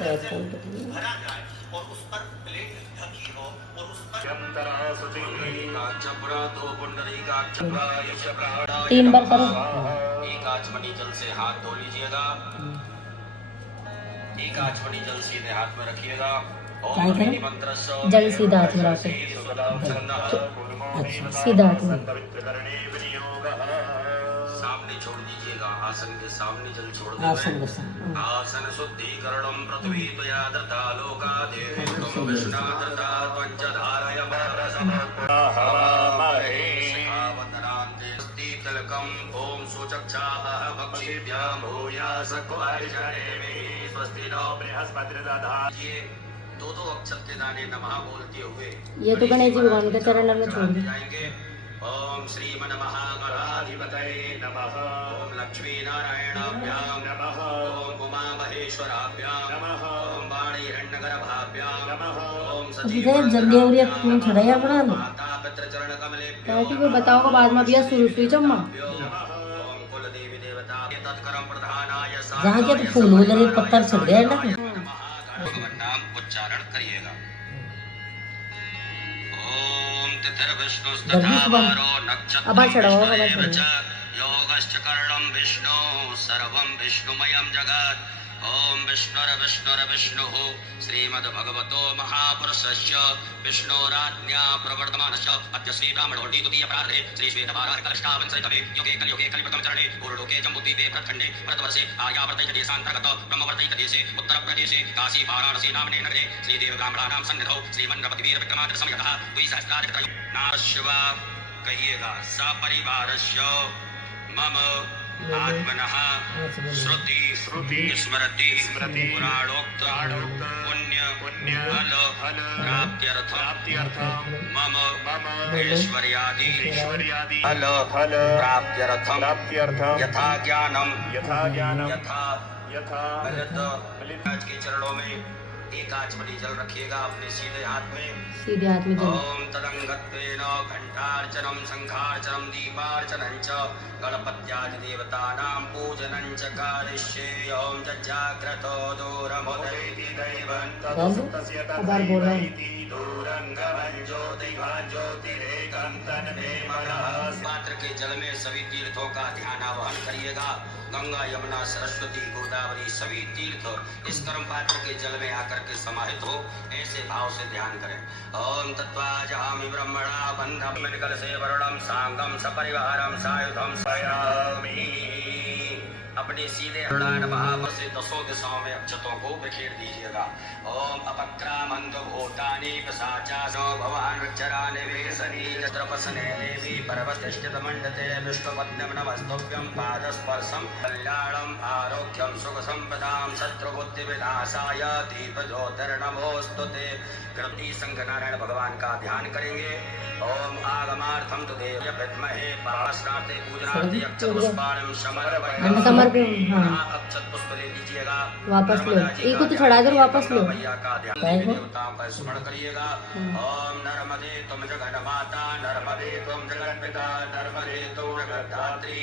और उस पर प्लेट ढकी हो और उस पर 3 बार करो। एक आचमनी जल से हाथ धो लीजिएगा। एक आचमनी जल सीधे हाथ में रखिएगा। जल सीधा हाथ में रखो। अच्छा, सीधा हाथ में। सामने छोड़ दीजिएगा, आसन के सामने जल छोड़ आसन दीजिएगा। के सामने। आसन शुद्धिकरणं पृथ्वी त्वया दत्ता लोका देवं विष्णादत्ता पंचधारय तिलकम् ओम सुचक्षाः भक्षेभ्यां भूयासक्वारिजनेमि स्वस्ति नो बृहस्पतिर्दधाति। दो अक्षत के दाने नमः बोलते हुए ये तो गणेश जी भगवान के चरण में छोड़ दो। ओम श्रीमन महागणाधिपतये नमः। ओम लक्ष्मी नारायणाभ्यां नमः। ओम उमा महेश्वराभ्यां नमः। ओम वाणी हिरण्यगर्भाभ्यां नमः। ओम इधर जल्दी खून चढ़ाया बना लो माता पितृ चरण कमलेभ्यो ताकि कोई बताओगे बाद में भैया शुरू से जम्मा ओम कुल देवी देवता तत्कर्म प्रधानाय जहाँ क्या तो फूल वगैरह पत्थर चढ़ गया ना। भगवान नाम उच्चारण करिएगा। ओम तिथिर्विष्णुस्तथा वारो नक्षत्रं योगश्च कर्णं विष्णु सर्वं विष्णुमयं जगत्। ओम विष्णुर्विष्णुर्विष्णुः श्रीमद्भगवतो महापुरुषस्य विष्णोराज्ञा प्रवर्तमानस्य अद्य श्री ब्राह्मणोऽर्धि द्वितीय प्रार्धे श्री श्वेतवाराधिकलष्टावंशतमे योगे कलियुगे कलिप्रथम चरणे पूर्णलोके जम्बूद्वीपे भरतखण्डे भरतवर्षे आर्यावर्तैकदेशान्तर्गत ब्रह्मवर्तैकदेशे उत्तरप्रदेशे काशी वाराणसी नाम्ने नगरे श्रीदेवब्राह्मणानां सन्निधौ श्रीमन्नपतिवीरविक्रमादित्य संयुतः द्विसहस्राधिकतयो नारशिवा कहिएगा सपरिवारस्य मम आत्मनः श्रुति स्मृति पुराणोक्त पुण्य फल प्राप्त्यर्थं मम ऐश्वर्यादि फल प्राप्त्यर्थं यथा ज्ञानम यथा आज के चरणों में एक आचमनी जल रखिएगा अपने सीधे हाथ में। ओम तदंगत्वेन घंटार्चनम शंखार्चनम दीपार्चनं च गणपत्यादि देवतानां पूजनं च करिष्ये। ओम जज्जाग्रतो दूरमुदयति दैवं तस्य तदैवैति दूरंगमं ज्योतिरेकं तन्मे मनः। पात्र के जल में सभी तीर्थों का ध्यान आवाहन करिएगा। गंगा यमुना सरस्वती गोदावरी सभी तीर्थ इस कर्म पात्र के जल में आकर के समाहित हो, ऐसे भाव से ध्यान करें। ओम तत्वाजहामि ब्रह्मणा बंधं कलशे वरुणं सांगं सपरिवारं सायुधं स्वयामि। अपने सीधे हृदय महाव से दसों दिशाओं में अक्षतों को बिखेर दीजिएगा। ओम अपक्रामंत भूतानि पिशाचासो भवान विचरानि वेसनी चत्रपसने देवी पर्वतश्चित मंडते विष्णुपद्मं नमस्तुभ्यं पादस्पर्शं कल्याणं आरोग्यं सुख संपदां शत्रुबुद्धि विनाशाय दीप ज्योतिर्नमोस्तुते। कृति संघ नारायण भगवान का ध्यान करेंगे। ओम आगमार्थम तु देव विद्महे पावनार्थे पूजनार्थे अक्षत पुष्पाणं समर्पयामि। अक्षत पुष्प ले लीजिएगा, वापस लो एक को तो चढ़ा दो वापस लो। भैया का ध्यान देवताओं का स्मरण करिएगा। ओम नर्मदे तुम जगन्माता नर्मदे तुम जगन्पिता नर्मदे तुम जगद्धात्री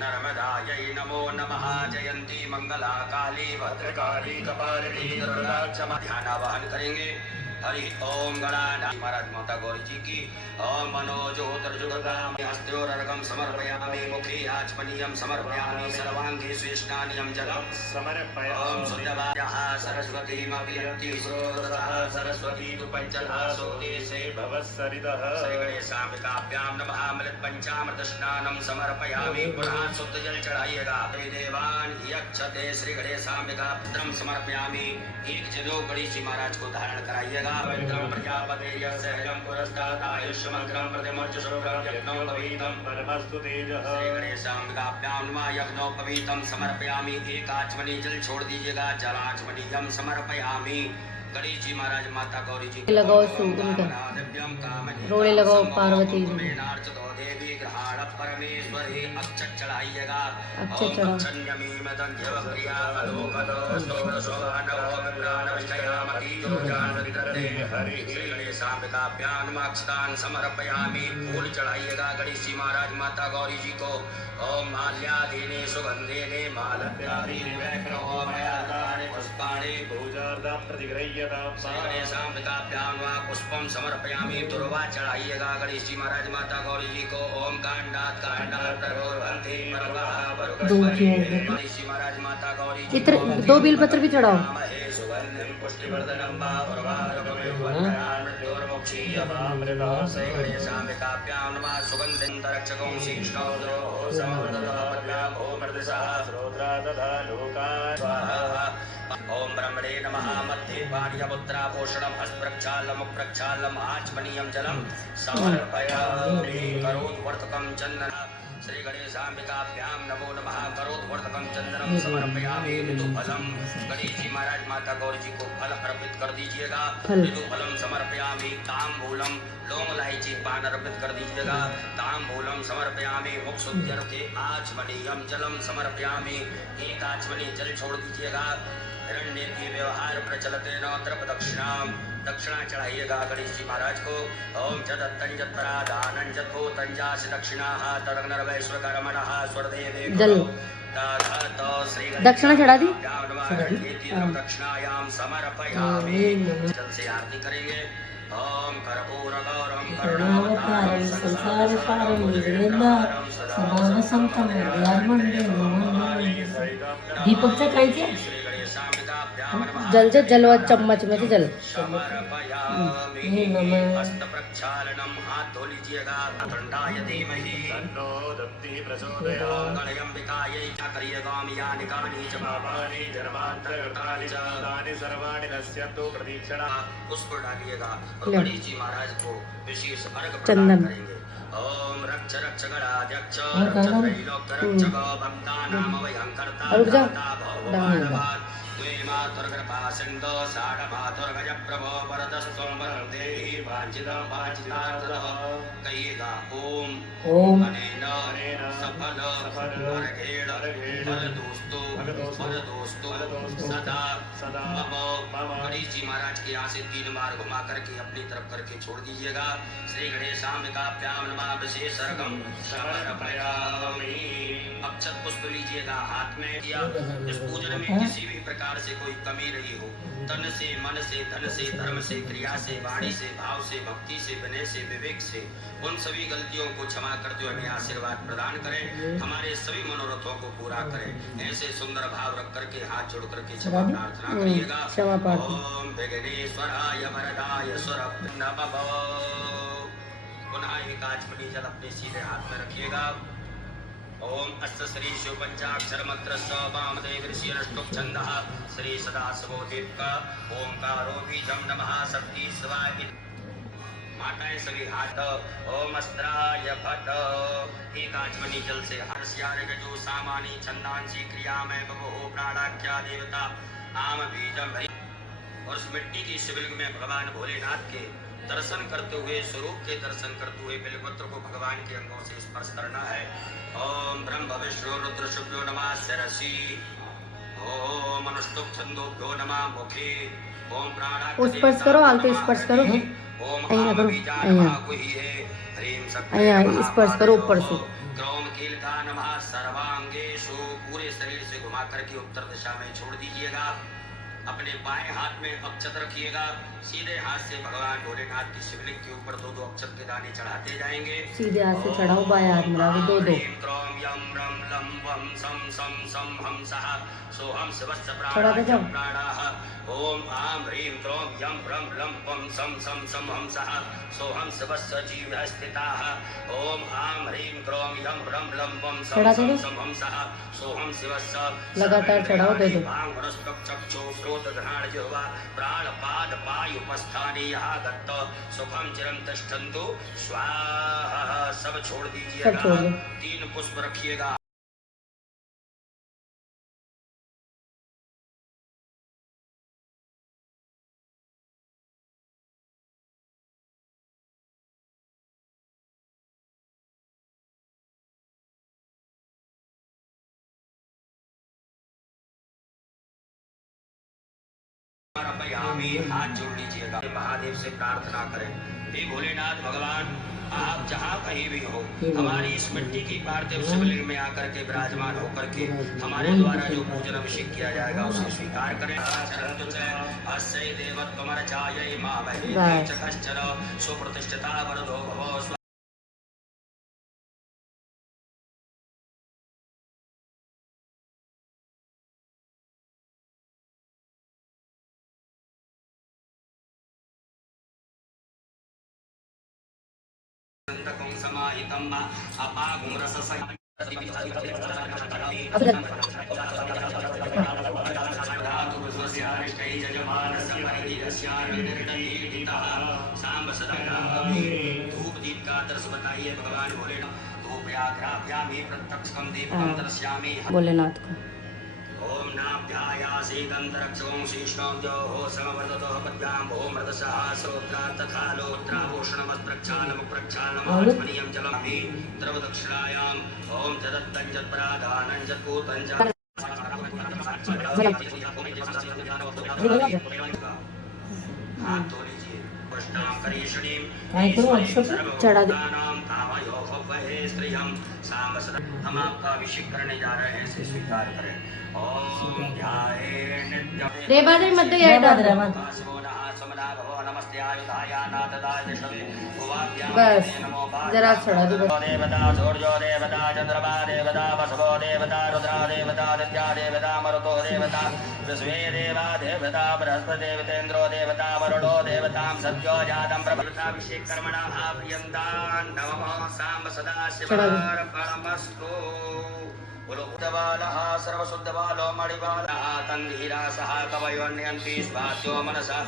नर्मदायै नमो नमः। जयंती मंगला काली भद्रकाली कपालिनी दुर्गा क्षमा। ध्यान आवाहन करेंगे। हरि ओम गणानाथ महाराज माता गौरी जी की। ओम मनोजोतर्जुगतामि हस्तयोरर्घं समर्पयामि मुखे आचमनीयं समर्पयामि सर्वांगे स्वेष्टानियं जलं समर्पयामि। ओम शुद्धवाद्यः सरस्वती मविरति स्रोतः सरस्वती तु पंचधा सोते से भवसरितः श्री गणेशाम्बिकाभ्यां नमः। अमृत पंचामृत स्नानं समर्पयामि। पुनः शुद्ध जल चढ़ाइएगा। देवान यक्षते श्री गणेशाम्बिका पुत्रं समर्पयामि। एक जनो गणेश जी महाराज को धारण कराइएगा। प्रजापते यस्यं पुरस्तात् आयुष्मग्रं प्रतिमर्च शुभ्रं यज्ञं पवित्रं परमस्तु तेजः। श्री गणेशाम्बिकाभ्यां नमः। यज्ञं पवित्रं समर्पयामि। एक आचमनी जल छोड़ दीजिएगा। जलाचमनीयं समर्पयामि। गणेश जी महाराज माता गौरी जी लगाओ रोड़े लगाओ पार्वती जी देवी ग्रहण परमेश्वरी अक्षत चढ़ाइएगा। समर्पयामि। फूल चढ़ाइएगा गणेश जी महाराज माता गौरी जी को। ओम माल्यादीने सुगंधेने मालव्यादीने पुष्पाणि श्री गणेशाम्बिकाभ्यां वा पुष्पम समर्पयामि। दुर्वा चढ़ाइएगा गणेश जी महाराज माता गौरी जी को। ओम कांडात कांडात प्रभोर्वन्ति पर्वः पर्वस्पति। गणेश जी महाराज माता गौरी जी को 2 बेलपत्र भी चढ़ाओ। महे सुगन्धिं पुष्टिवर्धनं वा उर्वारुकमेव वन्दनान् मृत्योर्मुक्षीयमामृतः। श्री गणेशाम्बिकाभ्यां नमः। सुगन्धिं तरक्षकं शीर्षोदरोः समवदनपद्भ्यां ओम मृदसः श्रोत्रा तथा लोकान् स्वाहा। ओम ब्रह्मणे नमः। मध्ये पानीयमुद्रा पोषणं हस्तप्रक्षालनं मुखप्रक्षालनं आचमनीयं जलं समर्पयामि। करोद्वर्तकं चन्दनं। श्री गणेशाम्बिकाभ्यां नमो नमः। करोद्वर्तकं चन्दनं समर्पयामि। ऋतुफलं गणेश जी महाराज माता गौरी जी को फल अर्पित कर दीजिएगा। ऋतुफलं समर्पयामि। ताम्बूलम लौंग इलायची पान अर्पित कर दीजिएगा। ताम्बूलम समर्पयामि। मुख शुद्ध्यर्थे आचमनीयं जलम समर्पयामि। एक आचमनी जल छोड़ दीजिएगा। हिरण्येति व्यवहार प्रचलते न तर्प दक्षिणा चढ़ाइएगा गणेश जी महाराज को। ओम जदत्तं जत्परादानं जद्भूतंजासि दक्षिणाः तदग्नर्वैश्वकर्मणः स्वर्देवे जल दक्षिणा चढ़ा दी। दक्षिणायां समर्पयामि। जल से आरती करेंगे। ओम कर्पूर गौरम करुणावतारं संसार सारं निर्विघ्नं सदा संतं दीपक से खाइए। जल से जल चम्मच में से जल हस्त प्रक्षालनम हाथ धो लीजिएगा। ठंडाय धीमहि तन्नो दन्ति प्रचोदयात्। गणयम्बिकायै च करियगामि कानि च पापानि जन्मान्तरकृतानि च तानि सर्वाणि नश्यन्तु प्रदीक्षिणा। पुष्प डालिएगा और गणेश जी महाराज को विशेष अर्घ प्रदान करेंगे। ओम रक्ष रक्ष गणाध्यक्ष रक्ष त्रैलोक्य रक्षक भक्तानां अभयंकर्ता दाता भगवान् मातुर्गर्भा सिन्धो साढमातुर्गज प्रभो वरदस्त्वं वरं देहि वाञ्छितं वाञ्छितार्थः। कहिएगा ओम अनेन सफल अर्घेण फलदोस्तु सदा मम। गणेश जी महाराज के यहाँ से 3 बार घुमा करके अपनी तरफ करके छोड़ दीजिएगा। श्री गणेशाम्बिकाभ्यां नमः। विशेष अर्घं समर्पयामि। अक्षत पुष्प लीजिएगा हाथ में। इस पूजन में किसी भी प्रकार से कोई कमी रही हो, तन से मन से धन से धर्म से क्रिया से वाणी से भाव से भक्ति से विनय से विवेक से, उन सभी गलतियों को क्षमा करते हुए हमें आशीर्वाद प्रदान करें। हमारे सभी मनोरथों को पूरा करें। ऐसे सुंदर भाव रख करके हाथ जोड़ करके क्षमा प्रार्थना करिएगा। ओम विघ्नेश्वराय वरदाय स्वरः नमः। पुनः एक आचमनी जल अपने सीधे हाथ में रखिएगा। ओम अस्त श्री शिव पंचाक्षर मंत्र स वामदेव ऋषि अष्टोक छंदः श्री सदाशिवो दीप ओंकारो बीजम नमः शक्ति शिवाय। माताएं सभी हाथ। ओम अस्त्राय भट। एक आचमनी जल से हर्ष्यार्घ जो सामानी छंदांसी क्रिया में बभो प्राणाख्या देवता आम बीजम भई। और उस मिट्टी की शिवलिंग में भगवान भोलेनाथ के दर्शन करते हुए, स्वरूप के दर्शन करते हुए बिल्वपत्र को भगवान के अंगों से स्पर्श करना है। ओम ब्रह्म विष्णु रुद्र शुभ्यो नमः शिरसि। ओम अनुष्टुप छंदोभ्यो नमः मुखे। ओम प्राणाख्य स्पर्श करो, आलते स्पर्श करो। ओम स्पर्श करो ऊपर से। क्रोम कीलका नमः सर्वांगेषु। पूरे शरीर से घुमा करके उत्तर दिशा में छोड़ दीजिएगा। अपने बाएं हाथ में अक्षत रखिएगा। सीधे हाथ से भगवान भोलेनाथ की शिवलिंग के ऊपर 2-2 अक्षत के दाने चढ़ाते जाएंगे। सीधे हाथ से चढ़ाओ, बाएं हाथ में लगाओ 2-2। ओम आम ह्रीं क्रोम यम रम लम पम सम सम सम हंसः सोहम शिवस्य जीवः स्थिताः। ओम आम ह्रीं क्रोम यम रम लम पम सम सम सम हंसः सोहम शिवस्य। लगातार चढ़ाओ 2-2। प्राणपाद पायुपस्थाने यहाँ गत्त सुखम चिरं तिष्ठन्तु स्वाहा। सब छोड़ दीजिएगा। 3 पुष्प रखिएगा। समर्पयामि। हाथ जोड़ लीजिएगा, महादेव से प्रार्थना करें। हे भोलेनाथ भगवान, आप जहाँ कहीं भी हो, हमारी इस मिट्टी की पार्थिव शिवलिंग में आकर के विराजमान होकर के हमारे द्वारा जो पूजन अभिषेक किया जाएगा उसे स्वीकार करें। अस्यै देवत्वमर्चायै मामहे च कश्चन सुप्रतिष्ठिता वरदो भव। समाहितम् अपागुं रससहितं धूप दीप का आदर्श बताइए भगवान भोलेनाथ। धूपयाग्राभ्यामि प्रत्यक्षं दीपं दर्शयामि भोलेनाथ को। ओम नाभ्यायासी गंधरक्षों शीष्णों द्योः समवर्ततो पद्यां भूमृतसः श्रोत्रा तथा लोत्राभूषणमस्प्रक्षालम प्रक्षालम आत्मनीयं जलमभि द्रवदक्षिणायाम् ओम जदत्तं जत्प्राधानं जत्पूतं च हाथ धो लीजिए। पुष्टां करीषणीं सर्वभूतानां कामयोः वहे स्त्रियं साम सदा। हम आपका अभिषेक करने जा रहे हैं, इसे स्वीकार करें। ओम ध्याये नित्यं रेबादरी मध्ये यायचं नमस्ते आयुधाय नाथदाय दिशवे भुवाभ्यां बस नमो जरा छोड़ा दो। देवता सूर्यो देवता चंद्रमा देवता वसवो देवता रुद्रा देवता दित्या देवता मरुतो देवता विश्वे देवा देवता बृहस्पति देवतेन्द्रो देवता वरुणो देवतां सत्यो जातं प्रभृताभिषेक कर्मणः प्रियन्तां नमः साम्ब सदाशिवार्पणमस्तु। बुद्धबालः सर्वशुद्धबालो मणिबालः तन्धीरासः कवयोन्यन्ति स्वाद्यो मनसा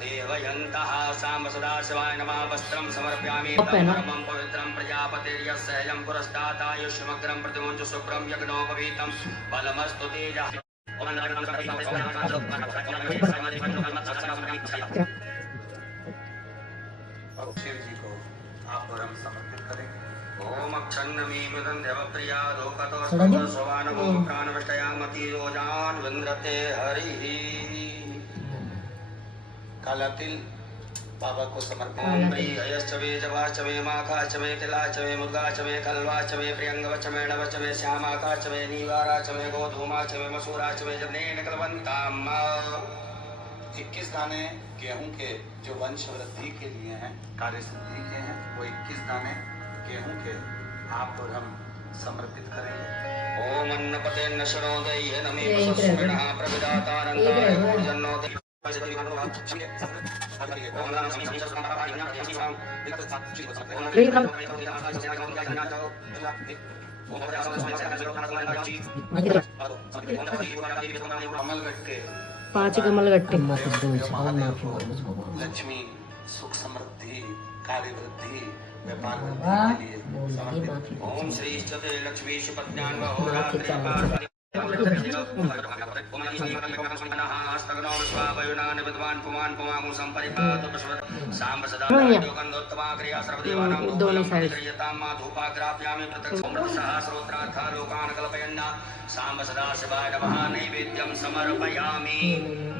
देवयन्तः साम्ब सदाशिवाय नमः। वस्त्रं समर्पयामि परमं पवित्रं प्रजापतिर्यस्य यं पुरस्तात् आयुष्यमग्रं प्रतिमुञ्च शुभ्रं यज्ञोपवीतं बलमस्तु तेजः। शिव जी को आप परम समर्पित करेंगे। ओम अक्षन्नमी मृदं देवप्रिया धोकतो स्वानमो प्राणवष्टयामति रोजान विन्द्रते हरिः। काला तिल बाबा को समर्पित। ओम प्रियश्चमे जवाश्चमे माखाश्चमे तिलाश्चमे मुद्गाश्चमे खल्वाश्चमे प्रियंगवश्चमे नवश्चमे श्यामाखाश्चमे नीवाराश्चमे गोधूमाश्चमे मसूराश्चमे जनेन कलवन्ताम्। 21 दाने गेहूं के जो वंश वृद्धि के लिए हैं, कार्य सिद्धि के हैं, वो 21 दाने गेहूं के आप और हम समर्पित करेंगे। ओम अन्नपते नशनोदय नमे वसुस्मिनः प्रविदातानन्दाय भोजनोदय। कमलगट्टे 5 कमलगट्टे। लक्ष्मी सुख समृद्धि कार्य वृद्धि व्यापार वृद्धि के लिए ओम श्री चते लक्ष्मी सुपत्न्यान वहोरात्रि दोनों साइड सांब सदाशिवाय नमः। नैवेद्यं समर्पयामि।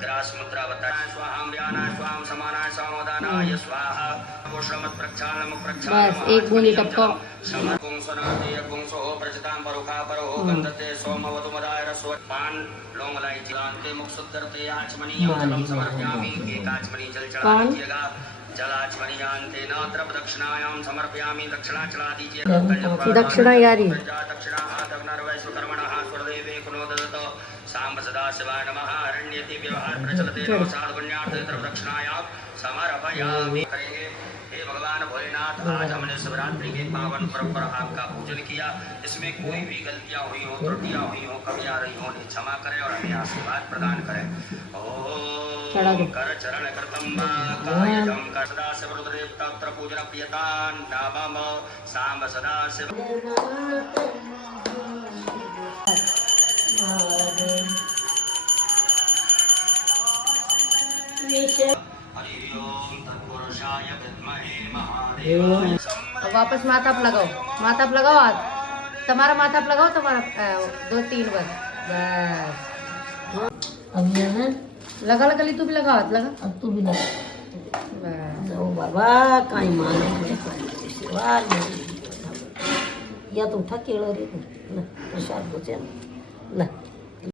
ग्रासमुद्रा बताया स्वाहां व्यानाय स्वाहां समानाय सामोदानाय स्वाहा। पुष्पमत् प्रक्षालम प्रक्षालम। बस एक बूंदी टपको। समर्पुं सनाते पुंसो प्रजतां परुखा परो गन्धते सोमवतुमदाय रसो। पान लौंग इलायची के मुख शुद्धर्ते आचमनीयं जलं समर्पयामि। एक आचमनी जल चढ़ा दीजिएगा। जलाचमनीयान्ते न द्रव दक्षिणायां समर्पयामि। दक्षिणा चढ़ा दीजिए। दक्षिणा यारी दक्षिणा विश्वकर्मणः स्वदेवे कुनोदत। सांब सदाशिवाय नमः। अरण्यति व्यवहार प्रचलते साधु पुण्यार्थ द्रव दक्षिणायां समर्पयामि। हे भगवान भोलेनाथ, आज हमने शिवरात्रि के पावन पर्व पर आपका पूजन किया। इसमें कोई भी गलतियां हुई हो, त्रुटियां हुई हो, कमियां रही हो, उन्हें क्षमा करें और हमें आशीर्वाद प्रदान करें। ओम कर चरण कृतम कायजम कर सदाशिव रुद्रदेव तत्र पूजन प्रियता नमः। सांब सदाशिव वापस माथा पे लगाओ, माथा पे लगाओ हाथ। तुम्हारा माथा पे लगाओ, तुम्हारा 2-3 बार बस। अब ये ना लगा लगा ली तू भी लगा हाथ लगा अब तू भी लगा बस. जाओ बाबा काय मान आशीर्वाद या तो उठा केळं रे ला प्रसाद बचे ला